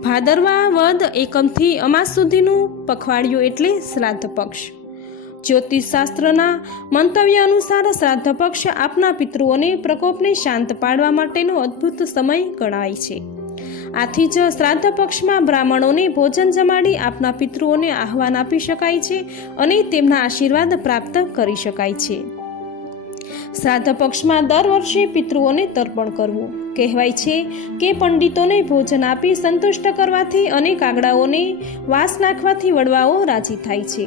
ભાદરવા વદ એકમથી અમાસ સુધીનું પખવાડિયું એટલે શ્રાદ્ધ પક્ષ. જ્યોતિષશાસ્ત્રના મંતવ્ય અનુસાર શ્રાદ્ધ પક્ષ આપના પિતૃઓને પ્રકોપને શાંત પાડવા માટેનો અદ્ભુત સમય ગણાય છે. આથી જ શ્રાદ્ધ પક્ષમાં બ્રાહ્મણોને ભોજન જમાડી આપના પિતૃઓને આહવાન આપી શકાય છે અને તેમના આશીર્વાદ પ્રાપ્ત કરી શકાય છે. શ્રાદ્ધ પક્ષમાં દર વર્ષે પિતૃઓને તર્પણ કરવું. કહેવાય છે કે પંડિતોને ભોજન આપી સંતુષ્ટ કરવાથી અને કાગડાઓને વાસ નાખવાથી વડવાઓ રાજી થાય છે.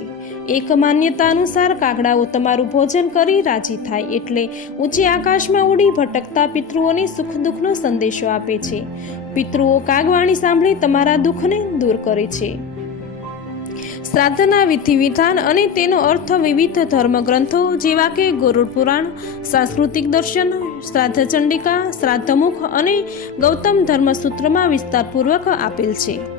એક માન્યતા અનુસાર કાગડાઓ તમારું ભોજન કરી રાજી થાય એટલે ઊંચી આકાશમાં ઉડી ભટકતા પિતૃઓને સુખ દુઃખનો સંદેશો આપે છે. પિતૃઓ કાગવાણી સાંભળી તમારા દુઃખને દૂર કરે છે. શ્રાદ્ધના વિધિ વિધાન અને તેનો અર્થ વિવિધ ધર્મગ્રંથો જેવા કે ગરુડ પુરાણ, સાંસ્કૃતિક દર્શન, શ્રાદ્ધ ચંડિકા શ્રાદ્ધમુખ અને ગૌતમ ધર્મસૂત્રમાં વિસ્તારપૂર્વક આપેલ છે.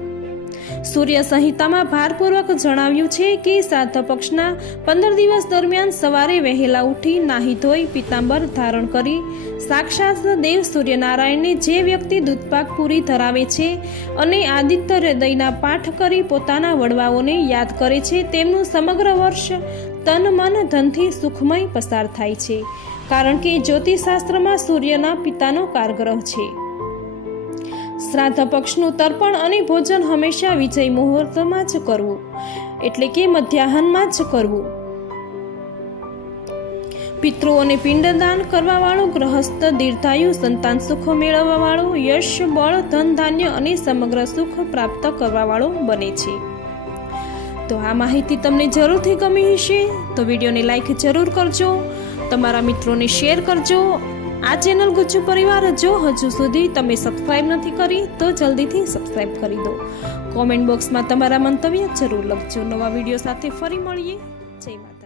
સૂર્ય સંહિતામાં ભારપૂર્વક જણાવ્યું છે કે શ્રાદ્ધ પક્ષના પંદર દિવસ દરમિયાન સવારે વહેલા ઉઠી નાહી ધોઈ પિતાંબર ધારણ કરી સાક્ષાત દેવ સૂર્યનારાયણને જે વ્યક્તિ દૂધપાક પૂરી ધરાવે છે અને આદિત્ય હૃદયના પાઠ કરી પોતાના વડવાઓને યાદ કરે છે, તેમનું સમગ્ર વર્ષ તન, મન, ધનથી સુખમય પસાર થાય છે. કારણ કે જ્યોતિષશાસ્ત્રમાં સૂર્યના પિતાનો કારગ્રહ છે. શ્રાદ્ધ પક્ષનું તર્પણ અને ભોજન હંમેશા વિજય મુહૂર્તમાં જ કરવું, એટલે કે મધ્યાહનમાં જ કરવું. પિતૃઓને પિંડદાન કરવાવાળું ગ્રહસ્થ દીર્ઘાયુ, સંતાન સુખ મેળવવાવાળું, યશ, બળ, ધન, ધાન્ય અને સમગ્ર સુખ પ્રાપ્ત કરવાવાળો બને છે. તો આ માહિતી તમને જરૂરથી ગમી હશે, તો વિડીયોને લાઈક જરૂર કરજો, તમારા મિત્રોને શેર કરજો આ ચેનલ ગુજ્જુ પરિવાર જો હજુ સુધી તમે સબસ્ક્રાઇબ નથી કરી, તો જલ્દીથી સબસ્ક્રાઇબ કરી દો. કોમેન્ટ બોક્સમાં તમારા મંતવ્ય જરૂર લખજો. નવા વીડિયો સાથે ફરી મળીએ. જય માતા